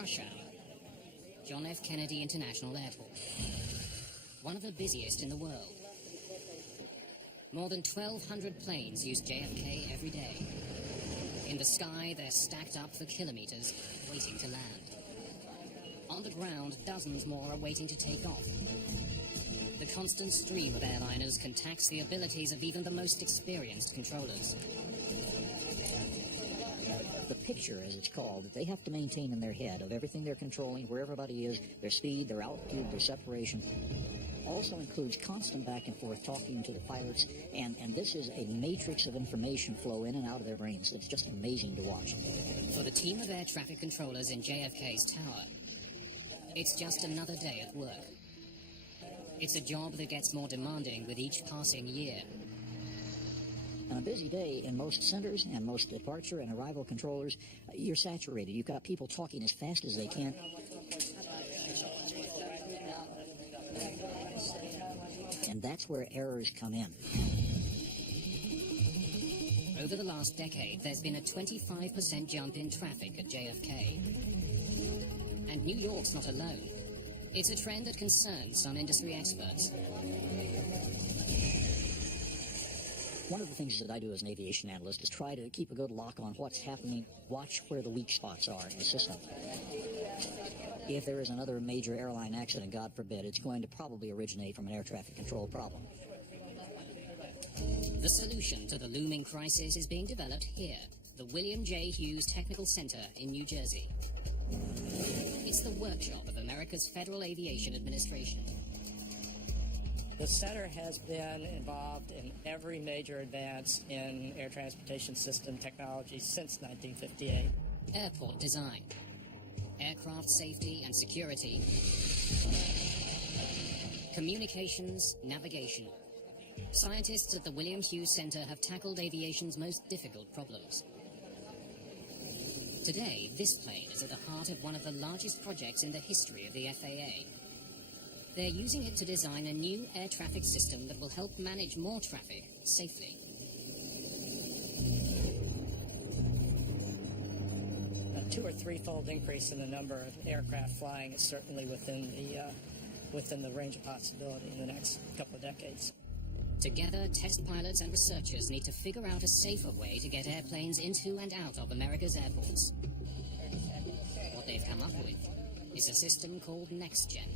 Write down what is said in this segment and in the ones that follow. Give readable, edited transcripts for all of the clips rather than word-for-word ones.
rush hour, John F. Kennedy International Airport, one of the busiest in the world. More than 1,200 planes use JFK every day. In the sky, they're stacked up for kilometers, waiting to land. On the ground, dozens more are waiting to take off. The constant stream of airliners can tax the abilities of even the most experienced controllers. The picture, as it's called, that they have to maintain in their head of everything they're controlling, where everybody is, their speed, their altitude, their separation, also includes constant back and forth talking to the pilots, and this is a matrix of information flow in and out of their brains. It's just amazing to watch. For the team of air traffic controllers in JFK's tower, it's just another day at work. It's a job that gets more demanding with each passing year. On a busy day in most centers and most departure and arrival controllers, you're saturated. You've got people talking as fast as they can. And that's where errors come in. Over the last decade, there's been a 25% jump in traffic at JFK. And New York's not alone. It's a trend that concerns some industry experts. One of the things that I do as an aviation analyst is try to keep a good lock on what's happening, watch where the weak spots are in the system. If there is another major airline accident, God forbid, it's going to probably originate from an air traffic control problem. The solution to the looming crisis is being developed here, the William J. Hughes Technical Center in New Jersey. It's the workshop of America's Federal Aviation Administration. The center has been involved in every major advance in air transportation system technology since 1958. Airport design, aircraft safety and security, communications, navigation. Scientists at the William Hughes Center have tackled aviation's most difficult problems. Today, this plane is at the heart of one of the largest projects in the history of the FAA. They're using it to design a new air traffic system that will help manage more traffic safely. A 2- or 3-fold increase in the number of aircraft flying is certainly within the range of possibility in the next couple of decades. Together, test pilots and researchers need to figure out a safer way to get airplanes into and out of America's airports. What they've come up with is a system called NextGen.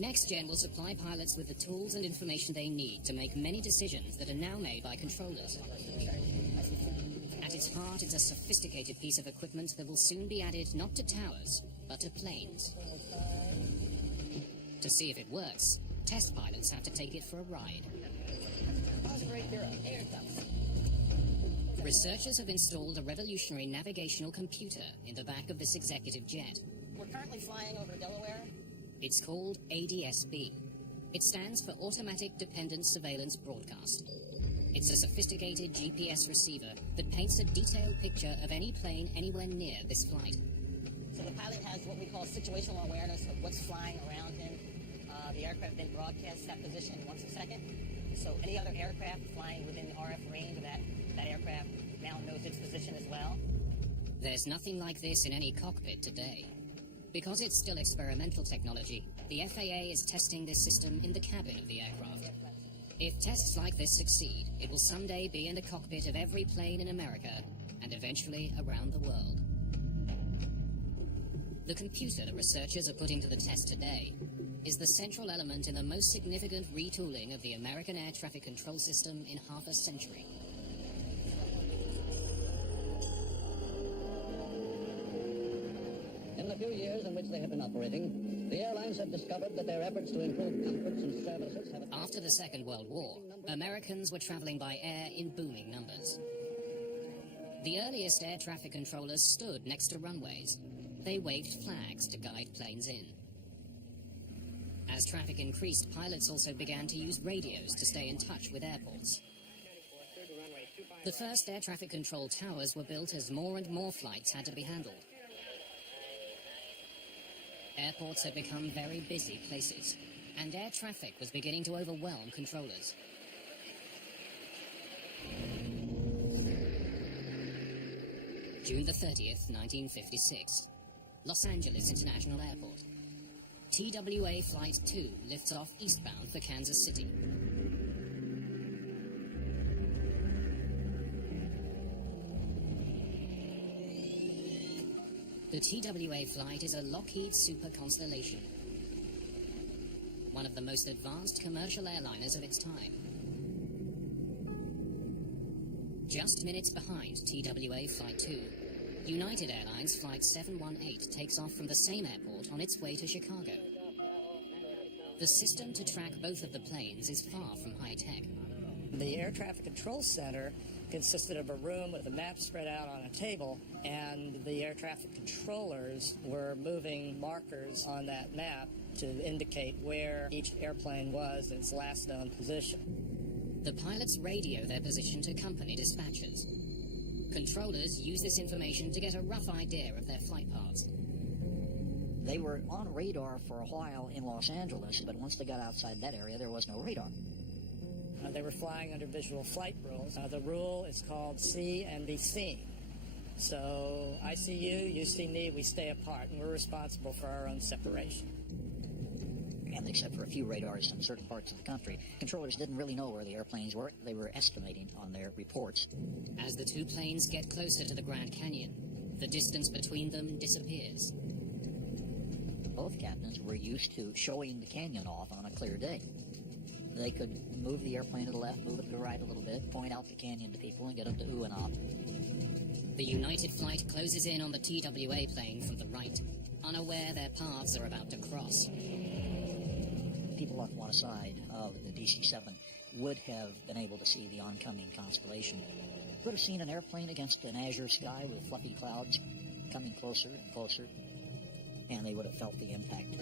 NextGen will supply pilots with the tools and information they need to make many decisions that are now made by controllers. At its heart, it's a sophisticated piece of equipment that will soon be added not to towers, but to planes. To see if it works, test pilots have to take it for a ride. Researchers have installed a revolutionary navigational computer in the back of this executive jet. We're currently flying over Delaware. It's called ADS-B. It stands for Automatic Dependent Surveillance Broadcast. It's a sophisticated GPS receiver that paints a detailed picture of any plane anywhere near this flight. So the pilot has what we call situational awareness of what's flying around him. The aircraft then broadcasts that position once a second. So any other aircraft flying within RF range of that aircraft now knows its position as well. There's nothing like this in any cockpit today. Because it's still experimental technology, the FAA is testing this system in the cabin of the aircraft. If tests like this succeed, it will someday be in the cockpit of every plane in America and eventually around the world. The computer that researchers are putting to the test today is the central element in the most significant retooling of the American air traffic control system in half a century. In the few years in which they have been operating, the airlines have discovered that their efforts to improve comforts and services have... After the Second World War, Americans were traveling by air in booming numbers. The earliest air traffic controllers stood next to runways. They waved flags to guide planes in. As traffic increased, pilots also began to use radios to stay in touch with airports. The first air traffic control towers were built as more and more flights had to be handled. Airports had become very busy places, and air traffic was beginning to overwhelm controllers. June the 30th, 1956. Los Angeles International Airport. TWA Flight 2 lifts off eastbound for Kansas City. The TWA flight is a Lockheed Super Constellation, one of the most advanced commercial airliners of its time. Just minutes behind TWA Flight 2, United Airlines Flight 718 takes off from the same airport on its way to Chicago. The system to track both of the planes is far from high-tech. The air traffic control center consisted of a room with a map spread out on a table, and the air traffic controllers were moving markers on that map to indicate where each airplane was in its last known position. The pilots radio their position to company dispatchers. Controllers use this information to get a rough idea of their flight paths. They were on radar for a while in Los Angeles, but once they got outside that area, there was no radar. They were flying under visual flight rules. The rule is called see and be seen. So I see you see me, we stay apart, and we're responsible for our own separation. And except for a few radars in certain parts of the country, controllers didn't really know where the airplanes were. They were estimating on their reports. As the two planes get closer to the Grand Canyon, the distance between them disappears. Both captains were used to showing the canyon off on a clear day. They could move the airplane to the left, move it to the right a little bit, point out the canyon to people, and get them to ooh and ah. The United flight closes in on the TWA plane from the right, unaware their paths are about to cross. People on one side of the DC-7 would have been able to see the oncoming constellation. Would have seen an airplane against an azure sky with fluffy clouds coming closer and closer, and they would have felt the impact.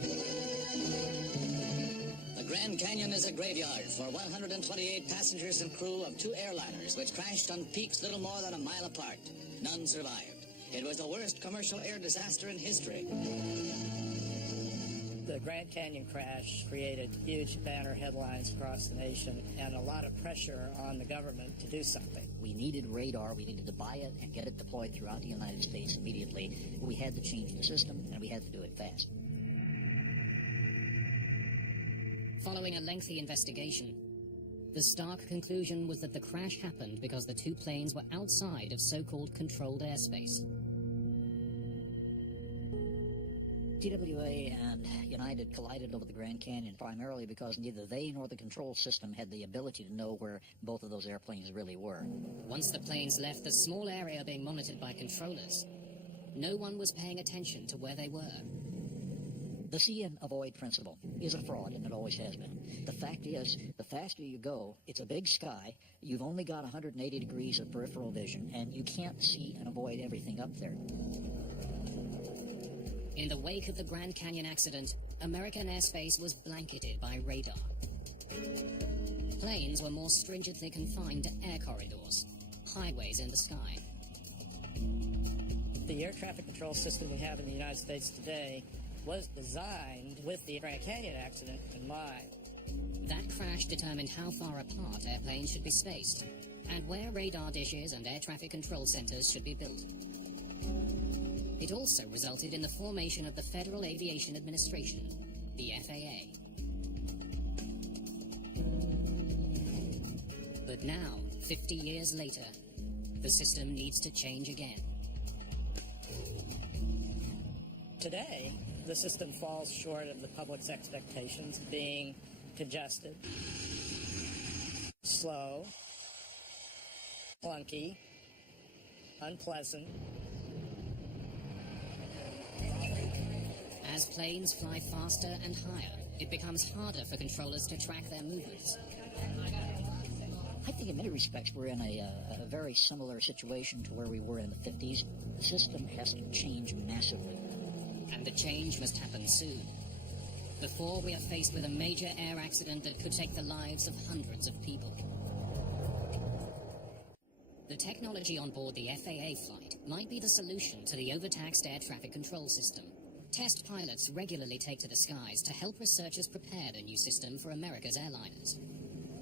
The Grand Canyon is a graveyard for 128 passengers and crew of two airliners which crashed on peaks little more than a mile apart. None survived. It was the worst commercial air disaster in history. The Grand Canyon crash created huge banner headlines across the nation and a lot of pressure on the government to do something. We needed radar. We needed to buy it and get it deployed throughout the United States immediately. We had to change the system, and we had to do it fast. Following a lengthy investigation, the stark conclusion was that the crash happened because the two planes were outside of so-called controlled airspace. TWA and United collided over the Grand Canyon primarily because neither they nor the control system had the ability to know where both of those airplanes really were. Once the planes left the small area being monitored by controllers, no one was paying attention to where they were. The see and avoid principle is a fraud, and it always has been. The fact is, the faster you go, it's a big sky, you've only got 180 degrees of peripheral vision, and you can't see and avoid everything up there. In the wake of the Grand Canyon accident, American airspace was blanketed by radar. Planes were more stringently confined to air corridors, highways in the sky. The air traffic control system we have in the United States today was designed with the Grand Canyon accident in mind. That crash determined how far apart airplanes should be spaced, and where radar dishes and air traffic control centers should be built. It also resulted in the formation of the Federal Aviation Administration, the FAA. But now, 50 years later, the system needs to change again. Today, the system falls short of the public's expectations, being congested, slow, clunky, unpleasant. As planes fly faster and higher, it becomes harder for controllers to track their movements. I think in many respects we're in a very similar situation to where we were in the 50s. The system has to change massively. And the change must happen soon, before we are faced with a major air accident that could take the lives of hundreds of people. The technology on board the FAA flight might be the solution to the overtaxed air traffic control system. Test pilots regularly take to the skies to help researchers prepare the new system for America's airliners.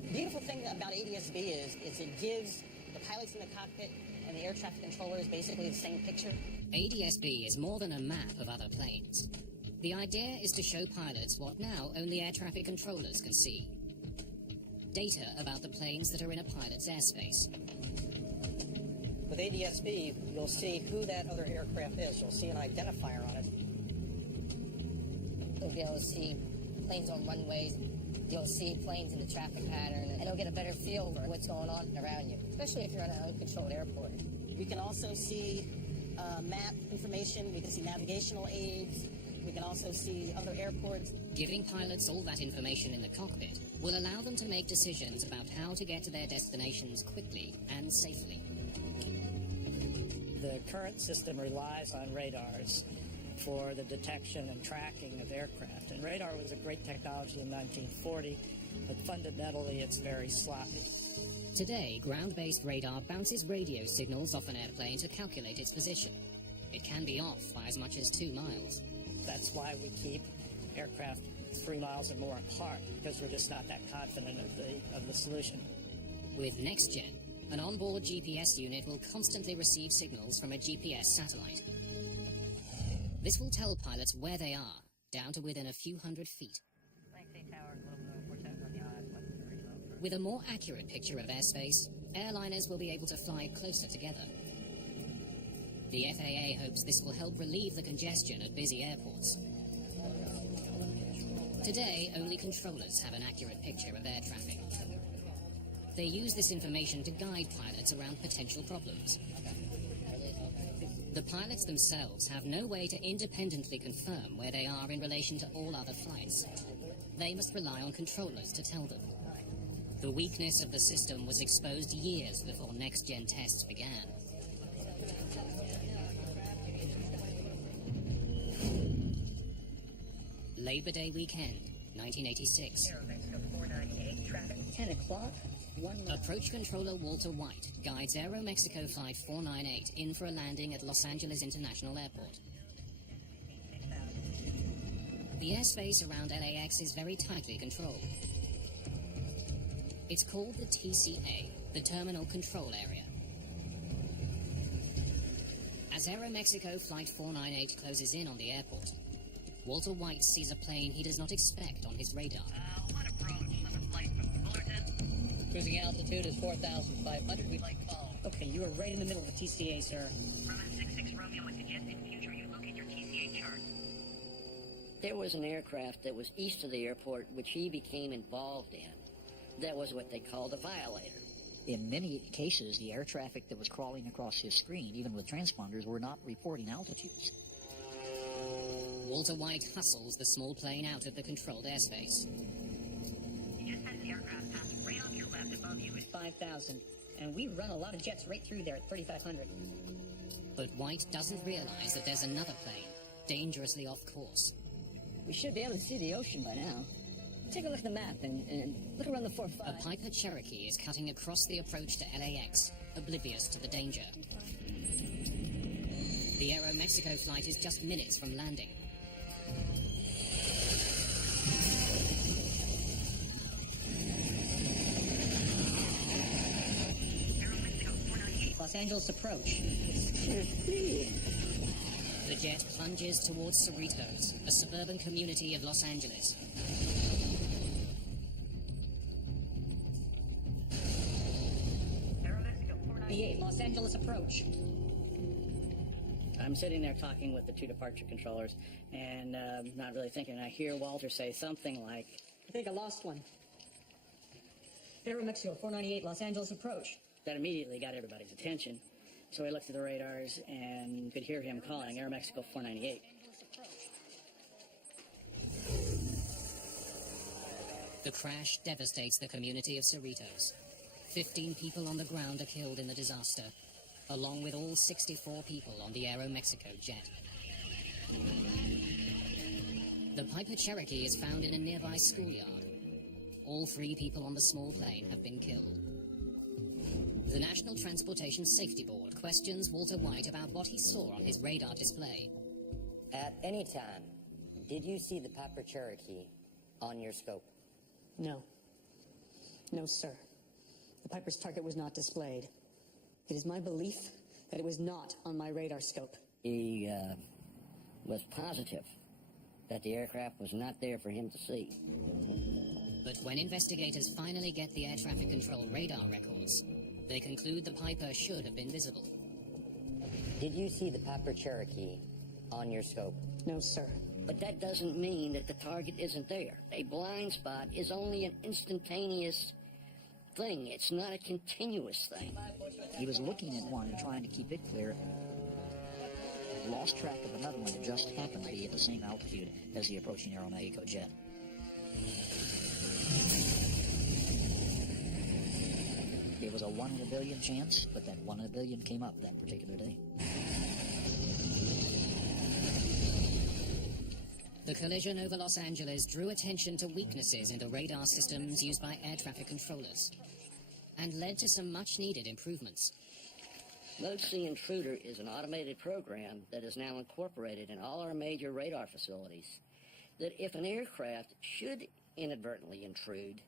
The beautiful thing about ADS-B is it gives the pilots in the cockpit and the air traffic controller is basically the same picture? ADS-B is more than a map of other planes. The idea is to show pilots what now only air traffic controllers can see. Data about the planes that are in a pilot's airspace. With ADS-B, you'll see who that other aircraft is. You'll see an identifier on it. You'll be able to see planes on runways. You'll see planes in the traffic pattern, and you'll get a better feel for what's going on around you, especially if you're at an uncontrolled airport. We can also see map information. We can see navigational aids. We can also see other airports. Giving pilots all that information in the cockpit will allow them to make decisions about how to get to their destinations quickly and safely. The current system relies on radars for the detection and tracking of aircraft. And radar was a great technology in 1940, but fundamentally it's very sloppy. Today, ground-based radar bounces radio signals off an airplane to calculate its position. It can be off by as much as 2 miles. That's why we keep aircraft 3 miles or more apart, because we're just not that confident of the solution. With NextGen, an onboard GPS unit will constantly receive signals from a GPS satellite. This will tell pilots where they are, down to within a few hundred feet. With a more accurate picture of airspace, airliners will be able to fly closer together. The FAA hopes this will help relieve the congestion at busy airports. Today, only controllers have an accurate picture of air traffic. They use this information to guide pilots around potential problems. The pilots themselves have no way to independently confirm where they are in relation to all other flights. They must rely on controllers to tell them. The weakness of the system was exposed years before next-gen tests began. Labor Day weekend, 1986. 10 o'clock. Approach controller Walter White guides Aeromexico Flight 498 in for a landing at Los Angeles International Airport. The airspace around LAX is very tightly controlled. It's called the TCA, the Terminal Control Area. As Aeromexico Flight 498 closes in on the airport, Walter White sees a plane he does not expect on his radar. One approach, 7 flight from Fullerton. Cruising altitude is 4,500. We'd like call. Okay, you are right in the middle of the TCA, sir. From a 66 Romeo and suggest in future you look at your TCA chart. There was an aircraft that was east of the airport which he became involved in. That was what they called a violator. In many cases, the air traffic that was crawling across his screen, even with transponders, were not reporting altitudes. Walter White hustles the small plane out of the controlled airspace. You just had the aircraft pass right off your left above you. 5,000. And we run a lot of jets right through there at 3,500. But White doesn't realize that there's another plane, dangerously off course. We should be able to see the ocean by now. Take a look at the map and look around the 4-5. A Piper Cherokee is cutting across the approach to LAX, oblivious to the danger. The Aeromexico flight is just minutes from landing. Los Angeles approach. The jet plunges towards Cerritos, a suburban community of Los Angeles. Los Angeles approach. I'm sitting there talking with the two departure controllers and not really thinking. I hear Walter say something like, I think I lost one. Aeromexico 498 Los Angeles approach. that immediately got everybody's attention. So I looked at the radars and could hear him calling Aeromexico 498. The crash devastates the community of Cerritos. 15 people on the ground are killed in the disaster, along with all 64 people on the Aeromexico jet. The Piper Cherokee is found in a nearby schoolyard. All 3 people on the small plane have been killed. The National Transportation Safety Board questions Walter White about what he saw on his radar display. At any time, did you see the Piper Cherokee on your scope? No. No, sir. The Piper's target was not displayed. It is my belief that it was not on my radar scope. He was positive that the aircraft was not there for him to see. But when investigators finally get the air traffic control radar records, they conclude the Piper should have been visible. Did you see the Piper Cherokee on your scope? No, sir. But that doesn't mean that the target isn't there. A blind spot is only an instantaneous thing. It's not a continuous thing. He was looking at one and trying to keep it clear. Lost track of another one that just happened to be at the same altitude as the approaching Aeromexico jet. It was a 1 in a billion chance, but that 1 in a billion came up that particular day. The collision over Los Angeles drew attention to weaknesses in the radar systems used by air traffic controllers and led to some much-needed improvements. Mode C Intruder is an automated program that is now incorporated in all our major radar facilities, that if an aircraft should inadvertently intrude,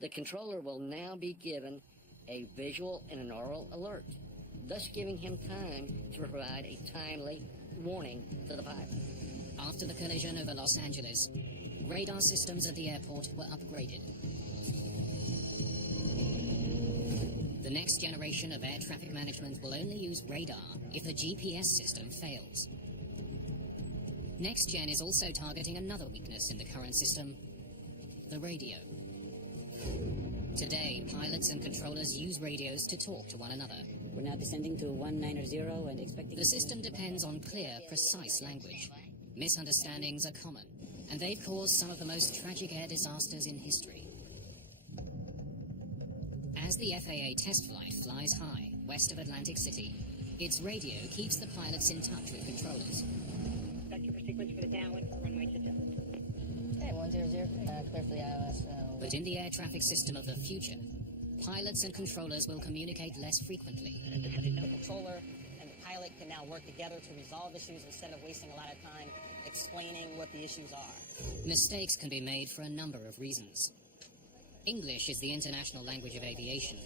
the controller will now be given a visual and an oral alert, thus giving him time to provide a timely warning to the pilot. After the collision over Los Angeles, radar systems at the airport were upgraded. The next generation of air traffic management will only use radar if the GPS system fails. NextGen is also targeting another weakness in the current system, the radio. Today, pilots and controllers use radios to talk to one another. We're now descending to 190 and expecting... The system depends on clear, precise language. Misunderstandings are common, and they've caused some of the most tragic air disasters in history. As the FAA test flight flies high, west of Atlantic City, its radio keeps the pilots in touch with controllers. Vector for sequence for the downwind for runway 20. Hey, 100, clear for the ILS. But in the air traffic system of the future, pilots and controllers will communicate less frequently. The controller and the pilot can now work together to resolve issues instead of wasting a lot of time explaining what the issues are. Mistakes can be made for a number of reasons. English is the international language of aviation,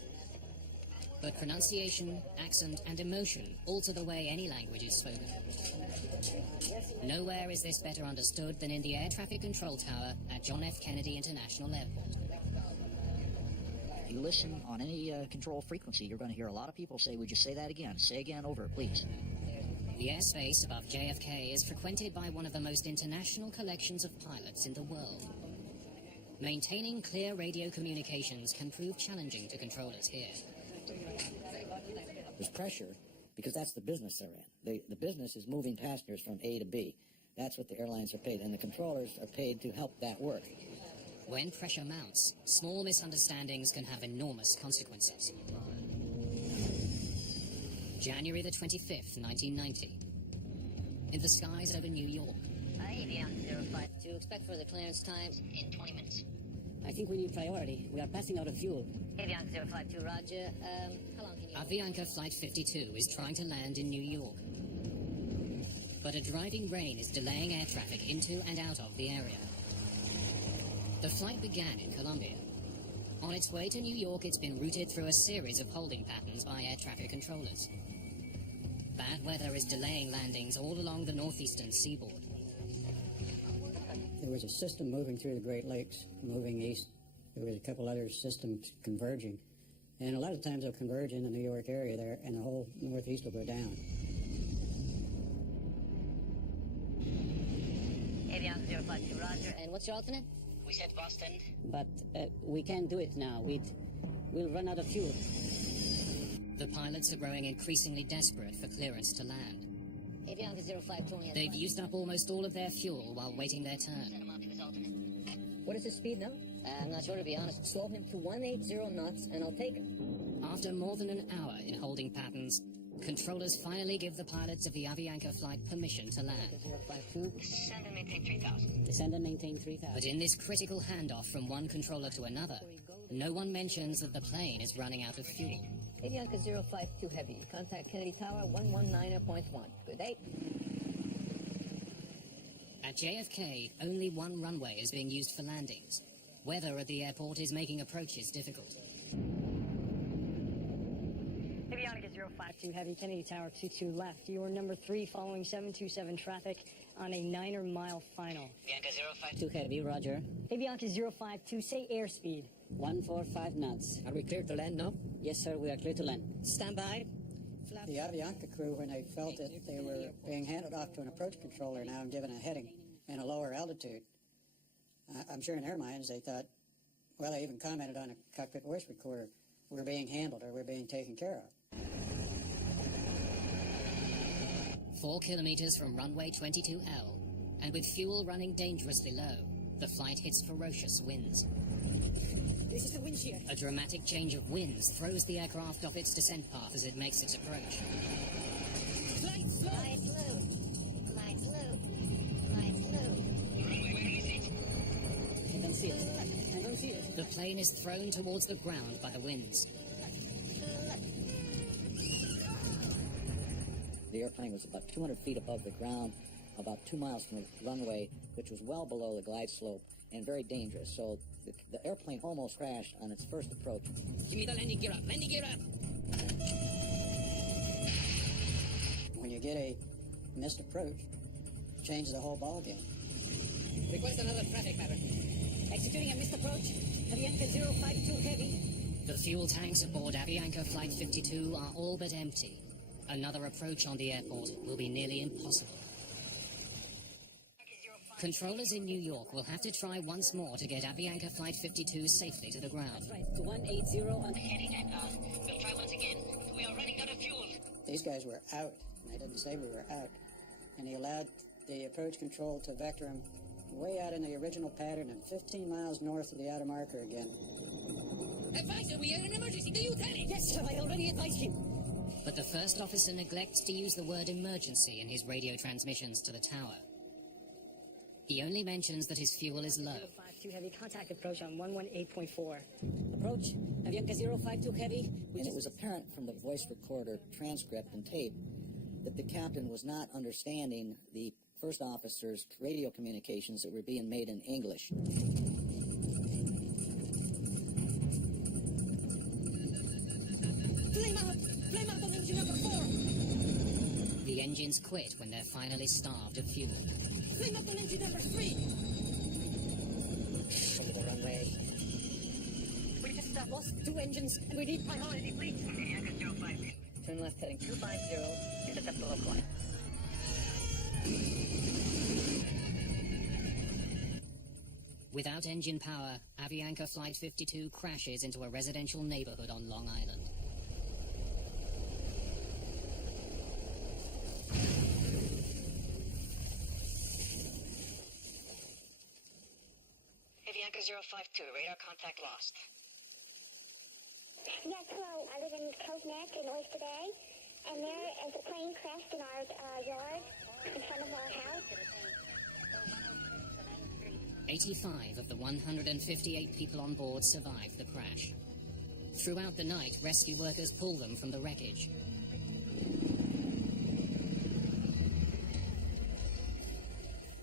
but pronunciation, accent, and emotion alter the way any language is spoken. Nowhere is this better understood than in the air traffic control tower at John F. Kennedy International Airport. If you listen on any control frequency, you're going to hear a lot of people say, would you say that again? Say again, over, please. The airspace above JFK is frequented by one of the most international collections of pilots in the world. Maintaining clear radio communications can prove challenging to controllers here. There's pressure because that's the business they're in. The business is moving passengers from A to B. That's what the airlines are paid, and the controllers are paid to help that work. When pressure mounts, small misunderstandings can have enormous consequences. January the 25th, 1990. In the skies over New York. Avion 05 to expect for the clearance time in 20 minutes. I think we need priority. We are passing out of fuel. Avion 052, roger. How long can you... Avianca Flight 52 is trying to land in New York. But a driving rain is delaying air traffic into and out of the area. The flight began in Colombia. On its way to New York, it's been routed through a series of holding patterns by air traffic controllers. Bad weather is delaying landings all along the northeastern seaboard. There was a system moving through the Great Lakes, moving east. There was a couple other systems converging. And a lot of times they'll converge in the New York area there, and the whole northeast will go down. Avion 052, roger. And what's your alternate? We said Boston. But we can't do it now. We'll run out of fuel. The pilots are growing increasingly desperate for clearance to land. Avianca 052 only has... They've used up almost all of their fuel while waiting their turn. Set him up to his alternate. What is his speed now? I'm not sure, to be honest. Slow him to 180 knots, and I'll take him. After more than an hour in holding patterns, controllers finally give the pilots of the Avianca flight permission to land. 052. Descend and maintain 3,000. Descend and maintain 3,000. But in this critical handoff from one controller to another, no one mentions that the plane is running out of fuel. Avianca 052 Heavy. Contact Kennedy Tower 119.1. Good day. At JFK, only one runway is being used for landings. Weather at the airport is making approaches difficult. Avianca 052 Heavy, Kennedy Tower 22 left. You are number 3 following 727 traffic on a 9-mile final. Bianca 052 Heavy, roger. Hey, Bianca 052, say airspeed. 145 knots. Are we clear to land now? Yes, sir, we are clear to land. Stand by. The Avianca crew, when they felt that they were being handed off to an approach controller now and given a heading and a lower altitude, I'm sure in their minds they thought, well, they even commented on a cockpit voice recorder, we're being handled or we're being taken care of. 4 kilometers from runway 22L, and with fuel running dangerously low, the flight hits ferocious winds. This is the wind shear. A dramatic change of winds throws the aircraft off its descent path as it makes its approach. Flight slow. Flight slow. Flight slow. Flight slow. I don't see it. I don't see it. The plane is thrown towards the ground by the winds. The airplane was about 200 feet above the ground, about 2 miles from the runway, which was well below the glide slope and very dangerous. So the airplane almost crashed on its first approach. Give me the landing gear up. Landing gear up. When you get a missed approach, it changes the whole ballgame. Request another traffic pattern. Executing a missed approach. Avianca 052 Heavy. The fuel tanks aboard Avianca Flight 52 are all but empty. Another approach on the airport will be nearly impossible. Controllers in New York will have to try once more to get Avianca Flight 52 safely to the ground. Right, to 180 on... We'll try once again. We are running out of fuel. These guys were out, and they didn't say we were out. And he allowed the approach control to vector him way out in the original pattern and 15 miles north of the outer marker again. Advisor, we are in emergency. Do you tell it? Yes, sir, I already advised him. But the first officer neglects to use the word emergency in his radio transmissions to the tower. He only mentions that his fuel is low. 052 Heavy, contact approach on 118.4. Approach, Avianca 052 Heavy. And it was apparent from the voice recorder transcript and tape that the captain was not understanding the first officer's radio communications that were being made in English. Flame out! Flame out on engine number 4! The engines quit when they're finally starved of fuel. Flame out on engine number 3! Over the runway. We just lost 2 engines. We need priority, please. Avianca 052. Turn left heading 250. Intercept the local line. Without engine power, Avianca Flight 52 crashes into a residential neighborhood on Long Island. Avianca 052. Radar contact lost. Yes, hello. I live in Cove Neck in Oyster Bay, and there is a plane crashed in our yard in front of our house. 85 of the 158 people on board survived the crash. Throughout the night, rescue workers pull them from the wreckage.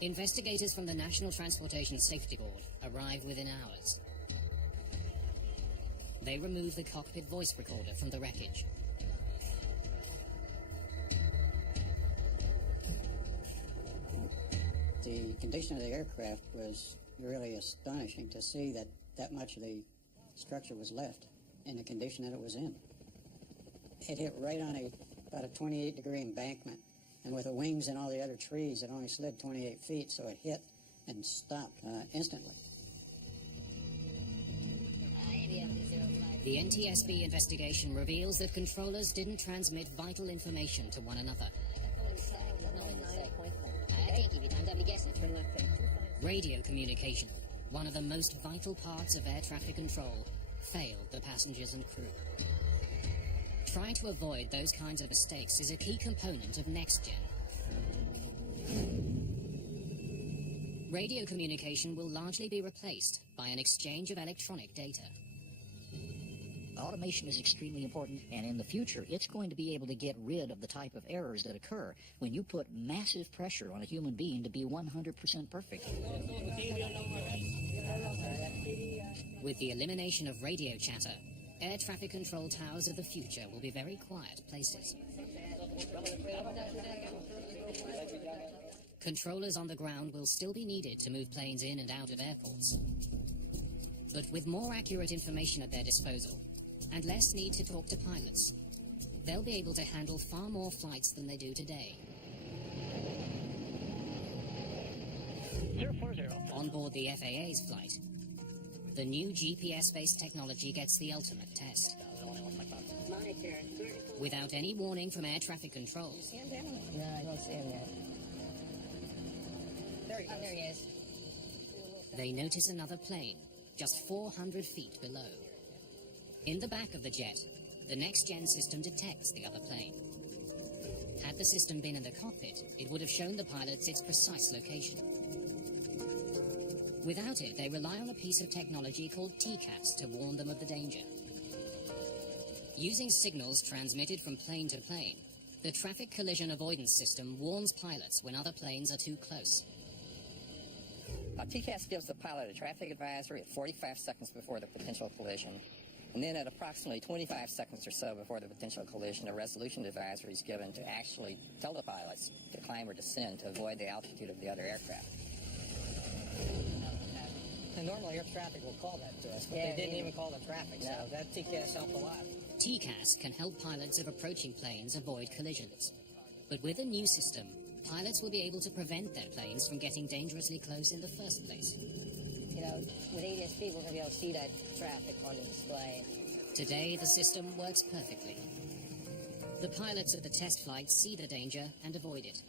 Investigators from the National Transportation Safety Board arrive within hours. They remove the cockpit voice recorder from the wreckage. The condition of the aircraft was really astonishing to see that that much of the structure was left in the condition that it was in. It hit right on about a 28-degree embankment, and with the wings and all the other trees, it only slid 28 feet, so it hit and stopped instantly. The NTSB investigation reveals that controllers didn't transmit vital information to one another. Radio communication, one of the most vital parts of air traffic control, failed the passengers and crew. Trying to avoid those kinds of mistakes is a key component of NextGen. Radio communication will largely be replaced by an exchange of electronic data. Automation is extremely important, and in the future, it's going to be able to get rid of the type of errors that occur when you put massive pressure on a human being to be 100% perfect. With the elimination of radio chatter, air traffic control towers of the future will be very quiet places. Controllers on the ground will still be needed to move planes in and out of airports. But with more accurate information at their disposal, and less need to talk to pilots, they'll be able to handle far more flights than they do today. 040. On board the FAA's flight, the new GPS-based technology gets the ultimate test. Without any warning from air traffic control, No, I don't see him yet. There he goes. There he is. they notice another plane, just 400 feet below. In the back of the jet, the next-gen system detects the other plane. Had the system been in the cockpit, it would have shown the pilots its precise location. Without it, they rely on a piece of technology called TCAS to warn them of the danger. Using signals transmitted from plane to plane, the traffic collision avoidance system warns pilots when other planes are too close. TCAS gives the pilot a traffic advisory at 45 seconds before the potential collision. And then at approximately 25 seconds or so before the potential collision, a resolution advisory is given to actually tell the pilots to climb or descend to avoid the altitude of the other aircraft. And normally air traffic will call that to us, but Yeah, they didn't yeah. even call the traffic, so that TCAS helped a lot. TCAS can help pilots of approaching planes avoid collisions. But with a new system, pilots will be able to prevent their planes from getting dangerously close in the first place. You know, with ADSB, we're going to be able to see that traffic on the display. Today, the system works perfectly. The pilots of the test flights see the danger and avoid it.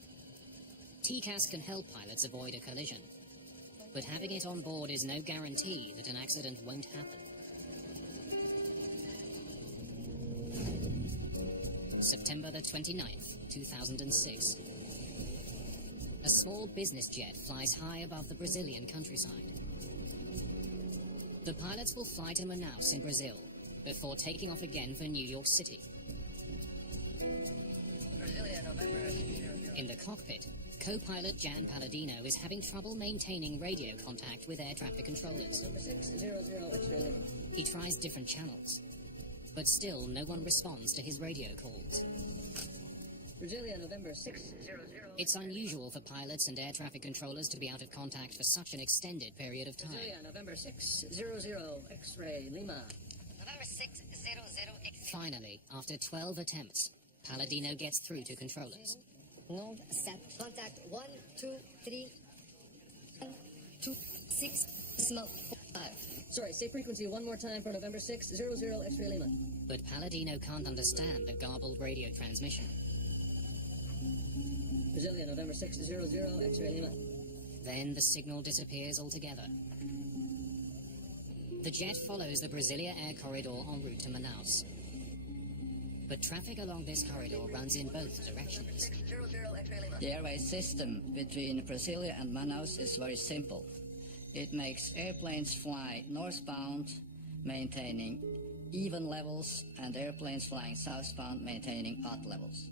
TCAS can help pilots avoid a collision, but having it on board is no guarantee that an accident won't happen. September the 29th, 2006. A small business jet flies high above the Brazilian countryside. The pilots will fly to Manaus in Brazil before taking off again for New York City. In the cockpit, co-pilot Jan Palladino is having trouble maintaining radio contact with air traffic controllers. Number 600, X-ray limit. He tries different channels, but still no one responds to his radio calls. Brasilia, November 600. It's unusual for pilots and air traffic controllers to be out of contact for such an extended period of time. Brasilia, November 600, X-ray Lima. November 600 X-ray. Finally, after 12 attempts, Palladino gets through to controllers. No, set. Contact 1, 2, 3, 1, 2, 6, 5. Sorry, say frequency one more time for November 600, X-ray Lima. But Palladino can't understand the garbled radio transmission. Brasilia, November 600, X-ray Lima. Then the signal disappears altogether. The jet follows the Brasilia air corridor en route to Manaus. But traffic along this corridor runs in both directions. The airway system between Brasilia and Manaus is very simple. It makes airplanes fly northbound, maintaining even levels, and airplanes flying southbound, maintaining odd levels.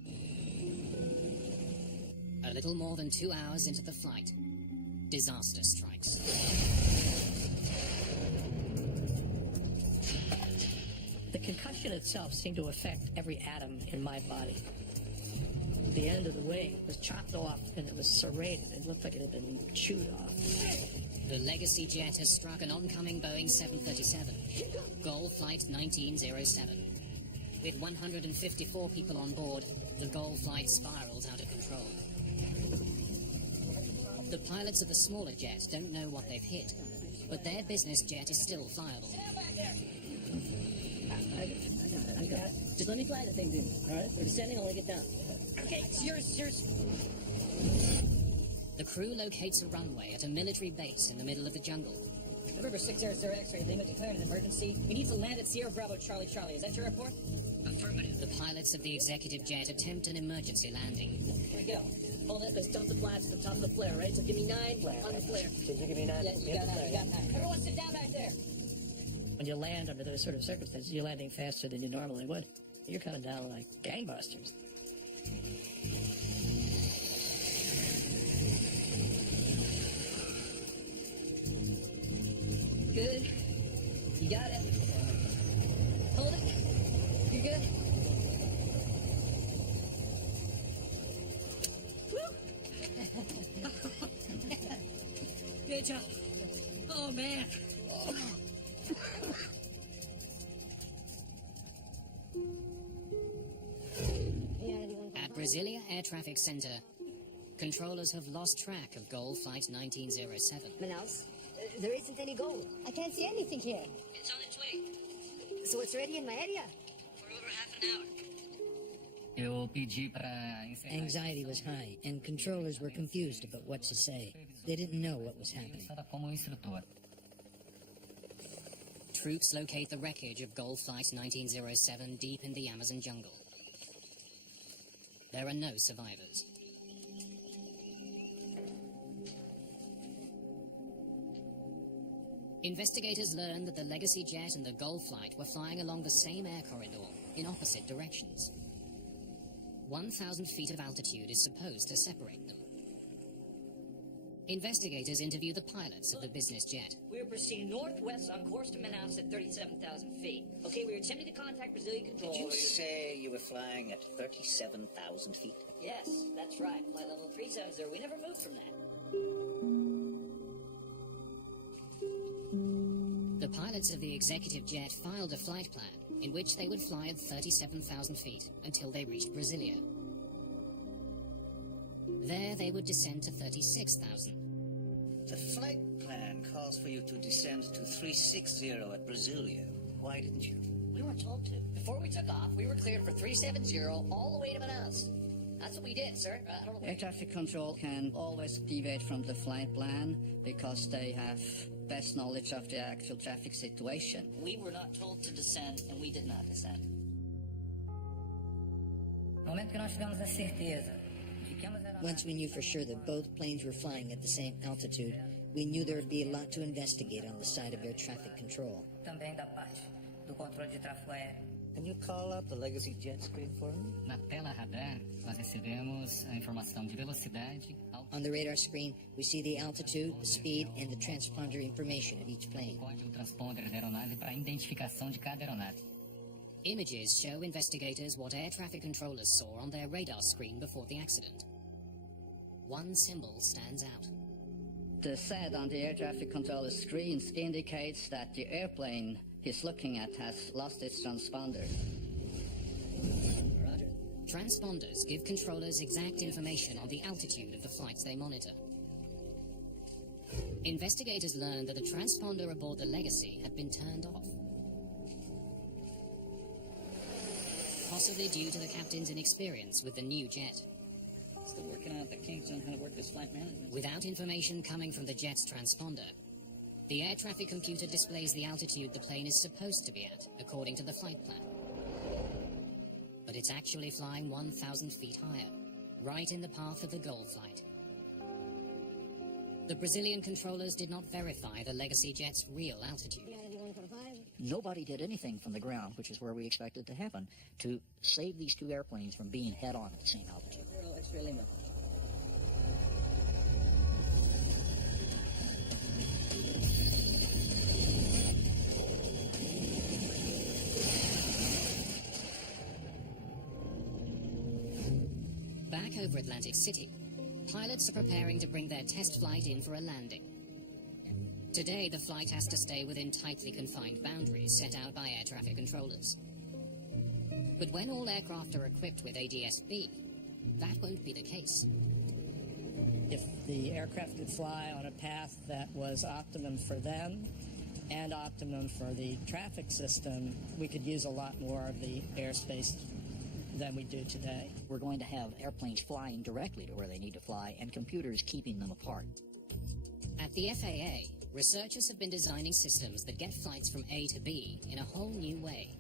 A little more than 2 hours into the flight, disaster strikes. The concussion itself seemed to affect every atom in my body. The end of the wing was chopped off and it was serrated. It looked like it had been chewed off. The Legacy jet has struck an oncoming Boeing 737, Goal Flight 1907. With 154 people on board, the Goal flight spirals out of control. The pilots of the smaller jet don't know what they've hit, but their business jet is still flyable. I got it. Just let me fly the thing, dude. All right? We're descending, I'll let it down. Okay, yours. The crew locates a runway at a military base in the middle of the jungle. November 600 X-ray Lima declared an emergency. We need to land at Sierra Bravo Charlie Charlie. Is that your report? Affirmative. The pilots of the executive jet attempt an emergency landing. Here we go. Hold it, there's tons of flaps at the top of the flare, right? So give me 9 on the flare. Did you give me 9? Yeah, you got 9. Everyone sit down back there. When you land under those sort of circumstances, you're landing faster than you normally would. You're coming down like gangbusters. Good. You got it. Hold it. You good? Good job. Oh, man. At Brasilia Air Traffic Center, controllers have lost track of goal flight 1907. Manaus, there isn't any gold. I can't see anything here. It's on its way. So it's already in my area. For over half an hour. Anxiety was high, and controllers were confused about what to say. They didn't know what was happening. Troops locate the wreckage of goal flight 1907 deep in the Amazon jungle. There are no survivors. Investigators learned that the Legacy jet and the Gold flight were flying along the same air corridor in opposite directions. 1,000 feet of altitude is supposed to separate them. Investigators interview the pilots of the business jet. We were proceeding northwest on course to Manaus at 37,000 feet. Okay, we were attempting to contact Brazilian control. Did you say you were flying at 37,000 feet? Yes, that's right. Flight level 37 we never moved from that. The pilots of the executive jet filed a flight plan in which they would fly at 37,000 feet until they reached Brasilia. There they would descend to 36,000. The flight plan calls for you to descend to 360 at Brasilia. Why didn't you? We weren't told to. Before we took off, we were cleared for 370 all the way to Manaus. That's what we did, sir. I don't know. Air traffic control can always deviate from the flight plan because they have best knowledge of the actual traffic situation. We were not told to descend, and we did not descend. Once we knew for sure that both planes were flying at the same altitude, we knew there would be a lot to investigate on the side of air traffic control. Can you call up the Legacy jet screen for me? Na tela radar, nós recebemos a informação de velocidade. On the radar screen, we see the altitude, the speed, and the transponder information of each plane. Código transponder da aeronave para identificação de cada aeronave. Images show investigators what air traffic controllers saw on their radar screen before the accident. One symbol stands out. The SED on the air traffic controller screens indicates that the airplane he's looking at has lost its transponder. Roger. Transponders give controllers exact information on the altitude of the flights they monitor. Investigators learned that the transponder aboard the Legacy had been turned off. Possibly due to the captain's inexperience with the new jet. Still working out the kinks on how to work this flight management. Without information coming from the jet's transponder, the air traffic computer displays the altitude the plane is supposed to be at, according to the flight plan. But it's actually flying 1,000 feet higher, right in the path of the Gold flight. The Brazilian controllers did not verify the Legacy jet's real altitude. Nobody did anything from the ground, which is where we expected to happen, to save these two airplanes from being head-on at the same altitude. Back over Atlantic City, pilots are preparing to bring their test flight in for a landing. Today, the flight has to stay within tightly confined boundaries set out by air traffic controllers. But when all aircraft are equipped with ADS-B, that won't be the case. If the aircraft could fly on a path that was optimum for them and optimum for the traffic system, we could use a lot more of the airspace than we do today. We're going to have airplanes flying directly to where they need to fly and computers keeping them apart. At the FAA, researchers have been designing systems that get flights from A to B in a whole new way.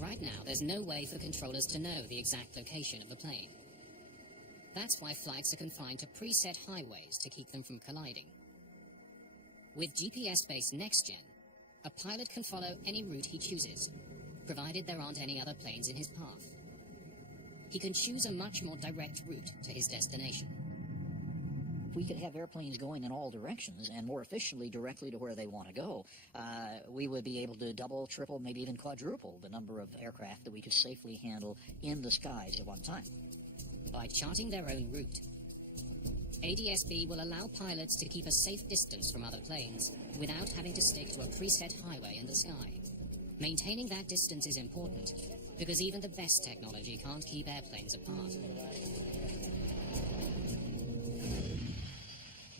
Right now, there's no way for controllers to know the exact location of the plane. That's why flights are confined to preset highways to keep them from colliding. With GPS-based NextGen, a pilot can follow any route he chooses, provided there aren't any other planes in his path. He can choose a much more direct route to his destination. we could have airplanes going in all directions and more efficiently directly to where they want to go, we would be able to double, triple, maybe even quadruple the number of aircraft that we could safely handle in the skies at one time. By charting their own route, ADSB will allow pilots to keep a safe distance from other planes without having to stick to a preset highway in the sky. Maintaining that distance is important because even the best technology can't keep airplanes apart.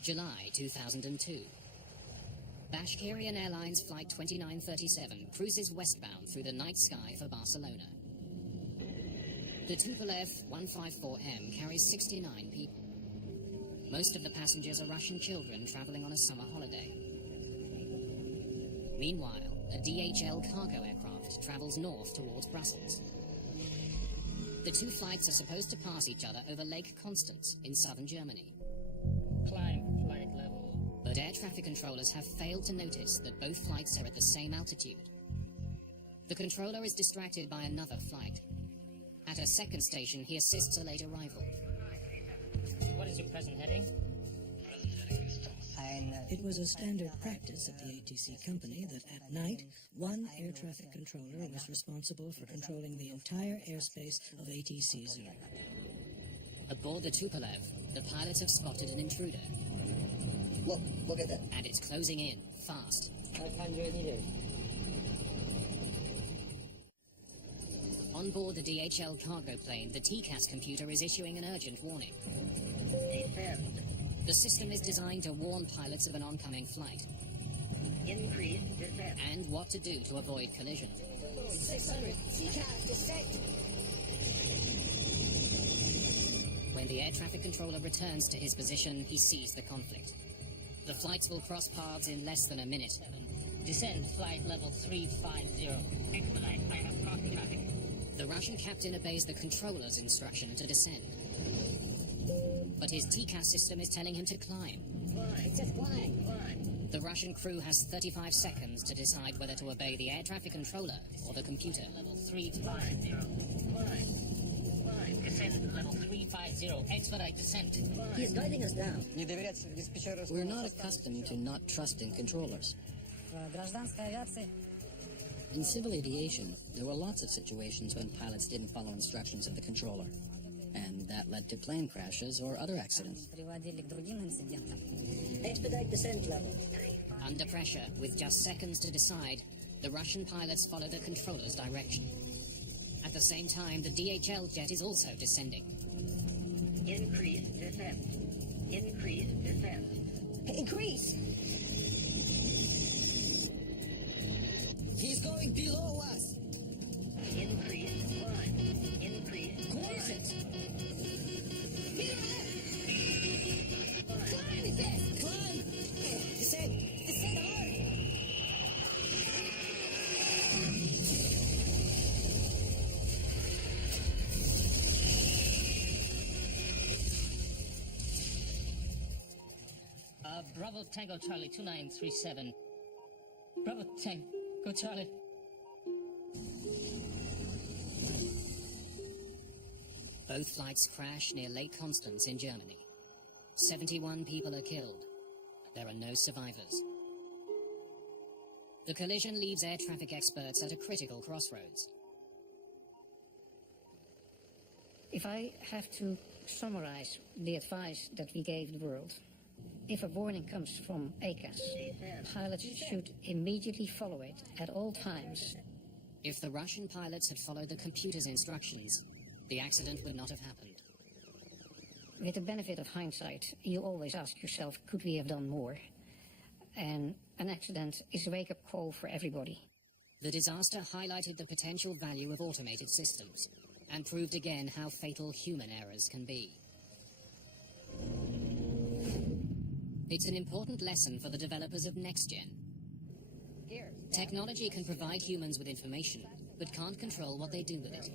July 2002. Bashkirian Airlines Flight 2937 cruises westbound through the night sky for Barcelona. The Tupolev 154M carries 69 people. Most of the passengers are Russian children traveling on a summer holiday. Meanwhile, a DHL cargo aircraft travels north towards Brussels. The two flights are supposed to pass each other over Lake Constance in southern Germany. Climb flight level. But air traffic controllers have failed to notice that both flights are at the same altitude. The controller is distracted by another flight. At a second station, he assists a late arrival. What is your present heading? It was a standard practice at the ATC company that at night, one air traffic controller was responsible for controlling the entire airspace of ATC zone. Aboard the Tupolev, the pilots have spotted an intruder. Look at that. And it's closing in, fast. 500 meters. On board the DHL cargo plane, the TCAS computer is issuing an urgent warning. Descend. The system is designed to warn pilots of an oncoming flight. Increase descent. And what to do to avoid collision. 600, TCAS, descent. When the air traffic controller returns to his position, he sees the conflict. The flights will cross paths in less than a minute. Descend flight level 350. Expedite. I have crossed traffic. The Russian captain obeys the controller's instruction to descend. But his TCAS system is telling him to climb. It says climb. Climb. The Russian crew has 35 seconds to decide whether to obey the air traffic controller or the computer. Level 350. Climb. Descend level 350. Expedite descent. He is guiding us down. We're not accustomed to not trusting controllers. In civil aviation, there were lots of situations when pilots didn't follow instructions of the controller, and that led to plane crashes or other accidents. Expedite descent level. Under pressure, with just seconds to decide, the Russian pilots follow the controller's direction. At the same time, the DHL jet is also descending. Increase descent. Increase descent. Increase. He's going below us. Increase climb. Increase Climb. climb. Climb fast. Climb. Descend. Descend hard. Bravo Tango Charlie 2937. Bravo Tango Charlie. Both flights crash near Lake Constance in Germany. 71 people are killed. There are no survivors. The collision leaves air traffic experts at a critical crossroads. If I have to summarize the advice that we gave the world, if a warning comes from ACAS, pilots should immediately follow it at all times. If the Russian pilots had followed the computer's instructions, the accident would not have happened. With the benefit of hindsight, you always ask yourself, could we have done more? And an accident is a wake-up call for everybody. The disaster highlighted the potential value of automated systems and proved again how fatal human errors can be. It's an important lesson for the developers of NextGen. Technology can provide humans with information, but can't control what they do with it.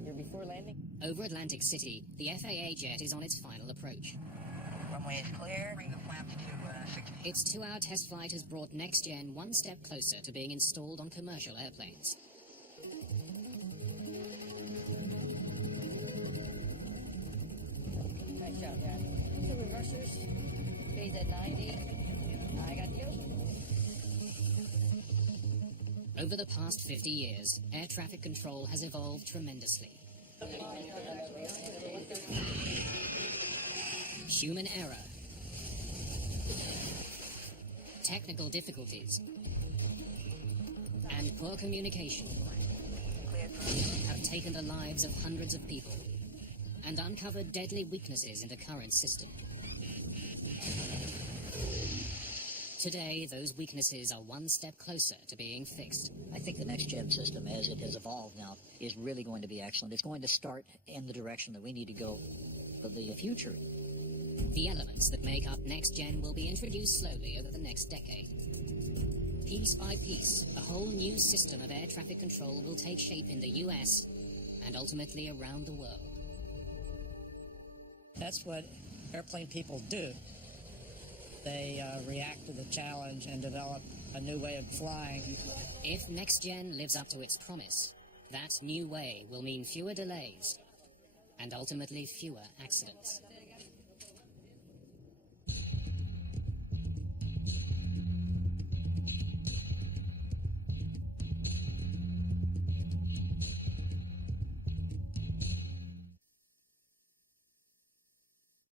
You're before landing? Over Atlantic City, the FAA jet is on its final approach. Runway is clear. Bring the flaps to 60. Its 2-hour test flight has brought NextGen one step closer to being installed on commercial airplanes. Nice job, Dad. thrusters, speeds at 90. I got you. Over the past 50 years, air traffic control has evolved tremendously. Human error, technical difficulties, and poor communication have taken the lives of hundreds of people and uncovered deadly weaknesses in the current system. Today, those weaknesses are one step closer to being fixed. I think the next-gen system, as it has evolved now, is really going to be excellent. It's going to start in the direction that we need to go for the future. The elements that make up next gen will be introduced slowly over the next decade. Piece by piece, a whole new system of air traffic control will take shape in the US and ultimately around the world. That's what airplane people do. They react to the challenge and develop a new way of flying. If next gen lives up to its promise, that new way will mean fewer delays and ultimately fewer accidents.